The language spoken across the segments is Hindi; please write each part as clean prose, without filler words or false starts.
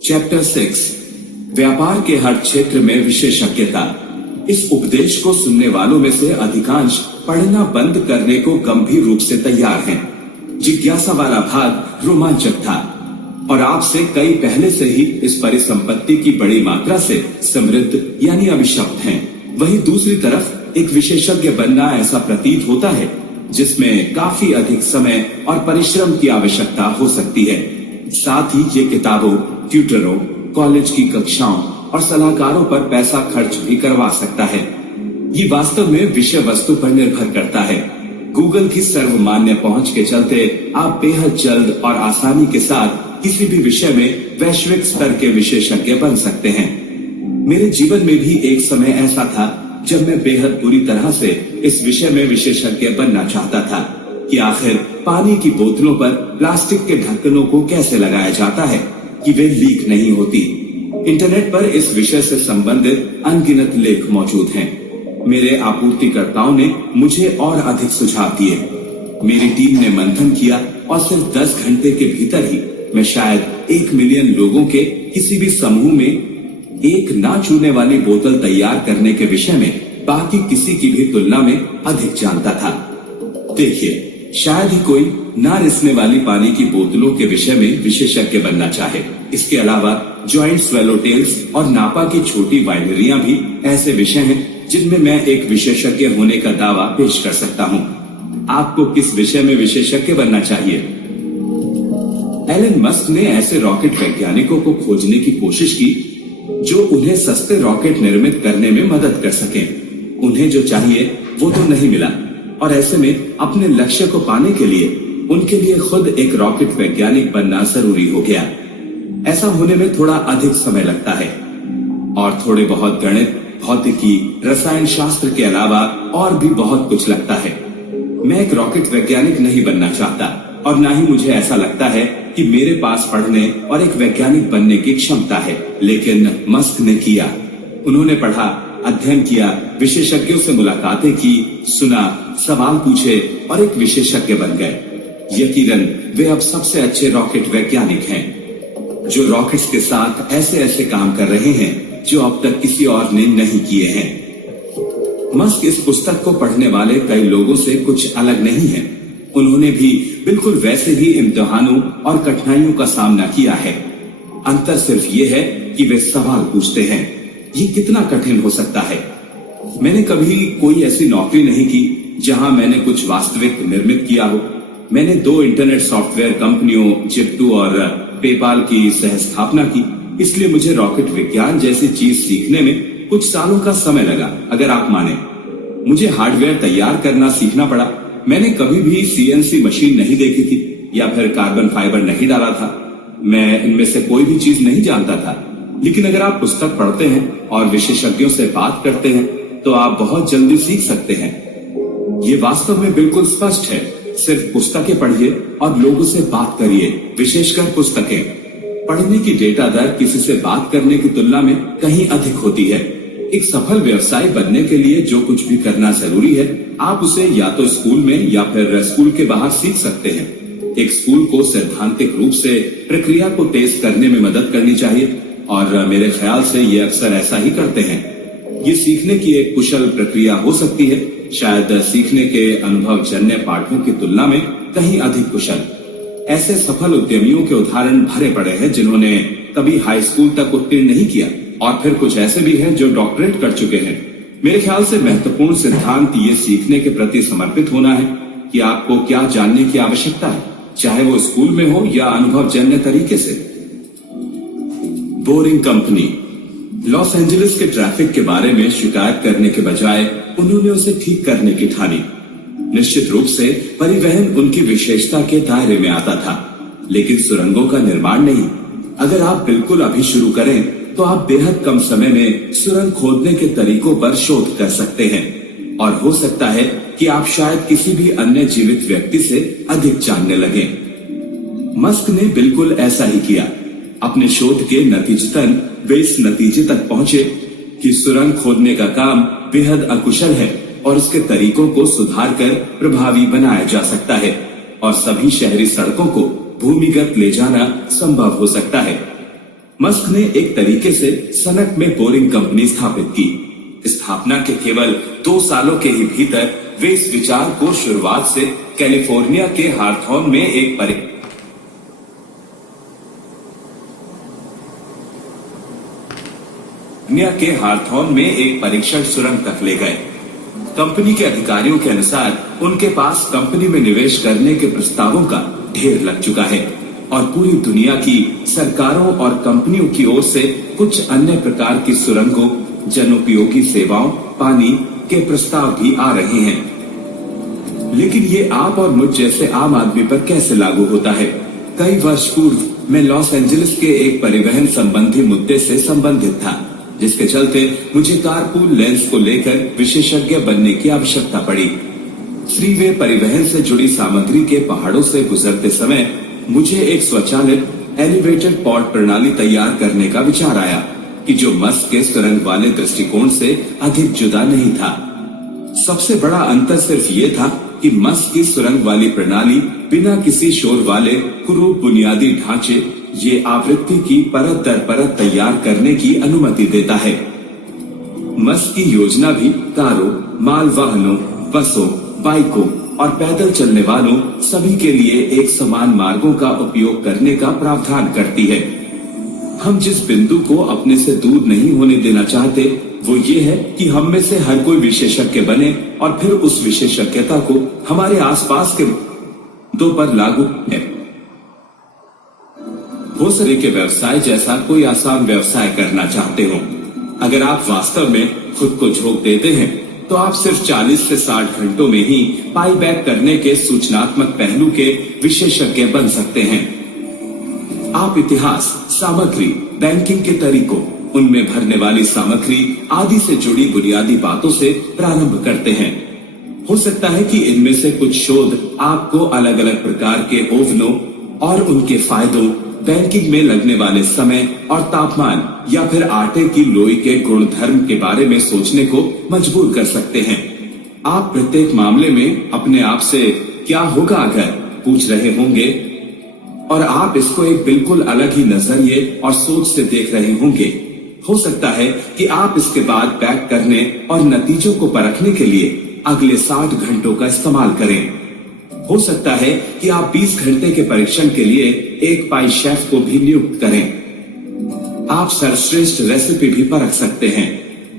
चैप्टर 6 व्यापार के हर क्षेत्र में विशेषज्ञता। इस उपदेश को सुनने वालों में से अधिकांश पढ़ना बंद करने को गंभीर रूप से तैयार हैं। जिज्ञासा वाला भाग रोमांचक था और आपसे कई पहले से ही इस परिसंपत्ति की बड़ी मात्रा से समृद्ध यानी अभिशप्त हैं। वहीं दूसरी तरफ एक विशेषज्ञ बनना ऐसा प्रतीत होता है जिसमें काफी अधिक समय और परिश्रम की आवश्यकता हो सकती है। साथ ही ये किताबों, ट्यूटरों, कॉलेज की कक्षाओं और सलाहकारों पर पैसा खर्च भी करवा सकता है। ये वास्तव में विषय वस्तु पर निर्भर करता है। गूगल की सर्वमान्य पहुंच के चलते आप बेहद जल्द और आसानी के साथ किसी भी विषय में वैश्विक स्तर के विशेषज्ञ बन सकते हैं। मेरे जीवन में भी एक समय ऐसा था जब मैं बेहद बुरी तरह से इस विषय में विशेषज्ञ बनना चाहता था कि आखिर पानी की बोतलों पर प्लास्टिक के ढक्कनों को कैसे लगाया जाता है कि वे लीक नहीं होती। इंटरनेट पर इस विषय से संबंधित अनगिनत लेख मौजूद हैं। मेरे आपूर्तिकर्ताओं ने मुझे और अधिक सुझाव दिए। मेरी टीम ने मंथन किया और सिर्फ 10 घंटे के भीतर ही मैं शायद 1 मिलियन लोगों के किसी भी समूह में एक ना छूने वाली बोतल तैयार करने के विषय में बाकी किसी की भी तुलना में अधिक जानता था। देखिए, शायद ही कोई ना रिसने वाली पानी की बोतलों के विषय में विशेषज्ञ बनना चाहे। इसके अलावा जॉइंट स्वेलोटेल्स और नापा की छोटी वाइनरियां भी ऐसे विषय हैं जिनमें मैं एक विशेषज्ञ होने का दावा पेश कर सकता हूं। आपको किस विषय में विशेषज्ञ बनना चाहिए? एलन मस्क ने ऐसे रॉकेट वैज्ञानिकों को खोजने की कोशिश की जो उन्हें सस्ते रॉकेट निर्मित करने में मदद कर सकें। उन्हें जो चाहिए वो तो नहीं मिला और ऐसे में अपने लक्ष्य को पाने के लिए उनके लिए खुद एक रॉकेट वैज्ञानिक बनना जरूरी हो गया। ऐसा होने में थोड़ा अधिक समय लगता है और थोड़े बहुत गणित, भौतिकी, रसायन शास्त्र के अलावा और भी बहुत कुछ लगता है। मैं एक रॉकेट वैज्ञानिक नहीं बनना चाहता और ना ही मुझे ऐसा लगता है कि मेरे पास पढ़ने और एक वैज्ञानिक बनने की क्षमता है। लेकिन मस्क ने किया। उन्होंने पढ़ा, अध्ययन किया, विशेषज्ञों से मुलाकातें की, सुना, सवाल पूछे और एक विशेषज्ञ बन गए। यकीनन वे अब सबसे अच्छे रॉकेट वैज्ञानिक हैं जो रॉकेट्स के साथ ऐसे काम कर रहे हैं जो अब तक किसी और ने नहीं किए हैं। मस्क इस पुस्तक को पढ़ने वाले कई लोगों से कुछ अलग नहीं है। उन्होंने भी बिल्कुल वैसे ही इम्तिहानों और कठिनाइयों का सामना किया है। अंतर सिर्फ ये है कि वे सवाल पूछते हैं। ये कितना कठिन हो सकता है? मैंने कभी कोई ऐसी नौकरी नहीं की जहां मैंने कुछ वास्तविक निर्मित किया हो। मैंने 2 इंटरनेट सॉफ्टवेयर कंपनियों जिप्टू और पेपाल की सहस्थापना की, इसलिए मुझे रॉकेट विज्ञान जैसी चीज सीखने में कुछ सालों का समय लगा। अगर आप माने, मुझे हार्डवेयर तैयार करना सीखना पड़ा। मैंने कभी भी CNC मशीन नहीं देखी थी या फिर कार्बन फाइबर नहीं डाला था। मैं इनमें से कोई भी चीज नहीं जानता था। लेकिन अगर आप पुस्तक पढ़ते हैं और विशेषज्ञों से बात करते हैं तो आप बहुत जल्दी सीख सकते हैं। ये वास्तव में बिल्कुल स्पष्ट है। सिर्फ पुस्तकें पढ़िए और लोगों से बात करिए, विशेषकर पुस्तकें। पढ़ने की डेटा दर किसी से बात करने की तुलना में कहीं अधिक होती है। एक सफल व्यवसायी बनने के लिए जो कुछ भी करना जरूरी है, आप उसे या तो स्कूल में या फिर स्कूल के बाहर सीख सकते हैं। एक स्कूल को सैद्धांतिक रूप से प्रक्रिया को तेज करने में मदद करनी चाहिए और मेरे ख्याल से ये अक्सर ऐसा ही करते हैं। ये सीखने की एक कुशल प्रक्रिया हो सकती है, शायद सीखने के अनुभवजन्य पाठों की तुलना में कहीं अधिक कुशल। ऐसे सफल उद्यमियों के उदाहरण भरे पड़े हैं जिन्होंने कभी हाई स्कूल तक उत्तीर्ण नहीं किया और फिर कुछ ऐसे भी हैं जो डॉक्टरेट कर चुके हैं। मेरे ख्याल से महत्वपूर्ण सिद्धांत ये सीखने के प्रति समर्पित होना है कि आपको क्या जानने की आवश्यकता है, चाहे वो स्कूल में हो या अनुभवजन्य तरीके से। Boring company. लॉस एंजलिस के ट्रैफिक के बारे में शिकायत करने के बजाय उन्होंने उसे ठीक करने की ठानी। निश्चित रूप से परिवहन उनकी विशेषता के दायरे में आता था, लेकिन सुरंगों का निर्माण नहीं। अगर आप बिल्कुल अभी शुरू करें तो आप बेहद कम समय में सुरंग खोदने के तरीकों पर शोध कर सकते हैं और हो सकता है कि आप शायद किसी भी अन्य जीवित व्यक्ति से अधिक जानने लगें। मस्क ने बिल्कुल ऐसा ही किया। अपने शोध के नतीजतन वे इस नतीजे तक पहुंचे कि सुरंग खोदने का काम बेहद अकुशल है और इसके तरीकों को सुधार कर प्रभावी बनाया जा सकता है और सभी शहरी सड़कों को भूमिगत ले जाना संभव हो सकता है। मस्क ने एक तरीके से सनक में बोरिंग कंपनी स्थापित की। स्थापना के केवल 2 सालों के ही भीतर वे इस विचार को शुरुआत से कैलिफोर्निया के हार्थॉर्न में एक परीक्षण सुरंग तक ले गए। कंपनी के अधिकारियों के अनुसार उनके पास कंपनी में निवेश करने के प्रस्तावों का ढेर लग चुका है और पूरी दुनिया की सरकारों और कंपनियों की ओर से कुछ अन्य प्रकार की सुरंगों, जनोपयोगी सेवाओं, पानी के प्रस्ताव भी आ रहे हैं। लेकिन ये आप और मुझ जैसे आम आदमी पर कैसे लागू होता है? कई वर्ष पूर्व मैं लॉस एंजलिस के एक परिवहन संबंधी मुद्दे से संबंधित था, जिसके चलते मुझे कारपूल लेंस को लेकर विशेषज्ञ बनने की आवश्यकता पड़ी। फ्रीवे परिवहन से जुड़ी सामग्री के पहाड़ों से गुजरते समय मुझे एक स्वचालित एलिवेटेड पॉड प्रणाली तैयार करने का विचार आया कि जो मस्क के सुरंग वाले दृष्टिकोण से अधिक जुदा नहीं था। सबसे बड़ा अंतर सिर्फ ये था कि मस्क की सुरंग वाली प्रणाली बिना किसी शोर वाले क्रूर बुनियादी ढांचे ये आवृत्ति की परत दर परत तैयार करने की अनुमति देता है। मस्क की योजना भी कारों, माल वाहनों, बसों, बाइकों और पैदल चलने वालों सभी के लिए एक समान मार्गों का उपयोग करने का प्रावधान करती है। हम जिस बिंदु को अपने से दूर नहीं होने देना चाहते वो ये है कि हम में से हर कोई विशेषज्ञ बने और फिर उस विशेषज्ञता को हमारे आसपास के मुद्दों पर लागू है। हो सके के व्यवसाय जैसा कोई आसान व्यवसाय करना चाहते हो। अगर आप वास्तव में खुद को झोंक देते हैं तो आप सिर्फ 40 से 60 घंटों में ही पाई बैक करने के सूचनात्मक पहलू के विशेषज्ञ बन सकते हैं। आप इतिहास, सामग्री, बैंकिंग के तरीकों, उनमें भरने वाली सामग्री आदि से जुड़ी बुनियादी बातों से प्रारंभ करते हैं। हो सकता है कि इनमें से कुछ शोध आपको अलग अलग प्रकार के ओवनों और उनके फायदों, बैंकिंग में लगने वाले समय और तापमान या फिर आटे की लोई के गुणधर्म के बारे में सोचने को मजबूर कर सकते हैं। आप प्रत्येक मामले में अपने आप से क्या होगा अगर पूछ रहे होंगे और आप इसको एक बिल्कुल अलग ही नजरिए और सोच से देख रहे होंगे। हो सकता है कि आप इसके बाद बैक करने और नतीजों को परखने के लिए अगले 60 घंटों का इस्तेमाल करें। हो सकता है कि आप 20 घंटे के परीक्षण के लिए एक पाई शेफ को भी नियुक्त करें। आप सर्वश्रेष्ठ रेसिपी भी परख सकते हैं।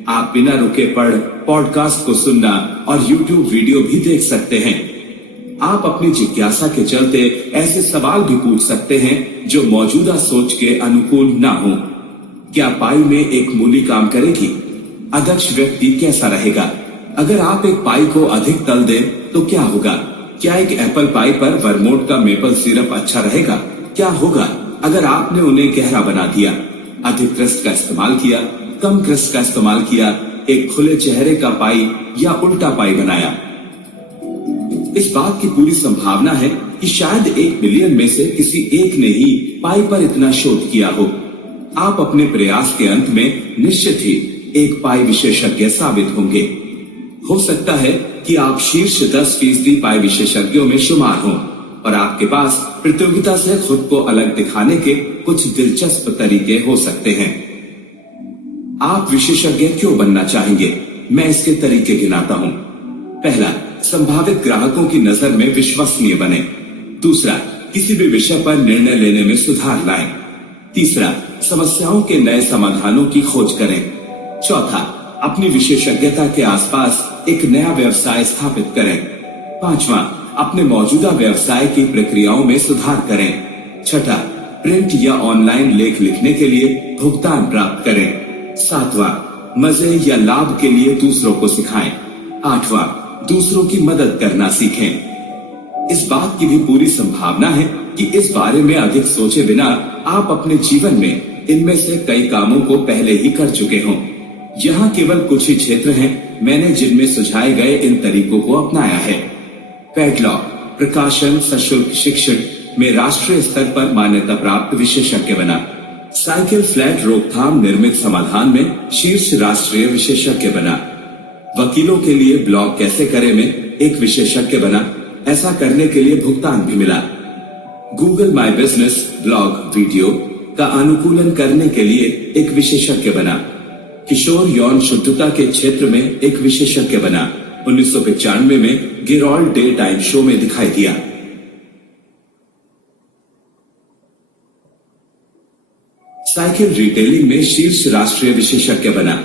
आप बिना रुके पॉडकास्ट को सुनना और YouTube वीडियो भी देख सकते हैं। आप अपनी जिज्ञासा के चलते ऐसे सवाल भी पूछ सकते हैं जो मौजूदा सोच के अनुकूल ना हो। क्या पाई में एक मूली काम करेगी? अदक्ष व्यक्ति कैसा रहेगा? अगर आप एक पाई को अधिक तल दें तो क्या होगा? क्या एक एप्पल पाई पर वर्मोट का मेपल सिरप अच्छा रहेगा? क्या होगा अगर आपने उन्हें गहरा बना दिया, अधिक क्रस्ट का इस्तेमाल किया, कम क्रस्ट का इस्तेमाल किया, एक खुले चेहरे का पाई या उल्टा पाई बनाया? इस बात की पूरी संभावना है कि शायद 1 मिलियन में से किसी एक ने ही पाई पर इतना शोध किया हो। आप अपने प्रयास के अंत में निश्चित ही एक पाई विशेषज्ञ साबित होंगे। हो सकता है कि आप शीर्ष 10% पाई विशेषज्ञों में शुमार हों और आपके पास प्रतियोगिता से खुद को अलग दिखाने के कुछ दिलचस्प तरीके हो सकते हैं। आप विशेषज्ञ क्यों बनना चाहेंगे? मैं इसके तरीके गिनाता हूं। पहला, संभावित ग्राहकों की नजर में विश्वसनीय बने। दूसरा, किसी भी विषय पर निर्णय लेने में सुधार लाएं। तीसरा, समस्याओं के नए समाधानों की खोज करें। चौथा, अपनी विशेषज्ञता के आसपास एक नया व्यवसाय स्थापित करें। पांचवा, अपने मौजूदा व्यवसाय की प्रक्रियाओं में सुधार करें। छठा, प्रिंट या ऑनलाइन लेख लिखने के लिए भुगतान प्राप्त करें। सातवां, मजे या लाभ के लिए दूसरों को सिखाएं। आठवां, दूसरों की मदद करना सीखें। इस बात की भी पूरी संभावना है कि इस बारे में अधिक सोचे बिना आप अपने जीवन में इनमें से कई कामों को पहले ही कर चुके हों। यहाँ केवल कुछ ही क्षेत्र हैं मैंने जिनमें सुझाए गए इन तरीकों को अपनाया है। पैडलॉक, प्रकाशन सशुल्क शिक्षण में राष्ट्रीय स्तर पर मान्यता प्राप्त विशेषज्ञ बना। साइकिल फ्लैट रोकथाम निर्मित समाधान में शीर्ष राष्ट्रीय विशेषज्ञ बना। वकीलों के लिए ब्लॉग कैसे करें में एक विशेषज्ञ बना, ऐसा करने के लिए भुगतान भी मिला। Google my business blog video का अनुकूलन करने के लिए एक विशेषज्ञ बना। किशोर यौन शुद्धता के क्षेत्र में एक विशेषज्ञ बना। 1995 में गेरोल्ड डे टाइम शो में दिखाई दिया। साइकिल रिटेलिंग में शीर्ष राष्ट्रीय विशेषज्ञ बना।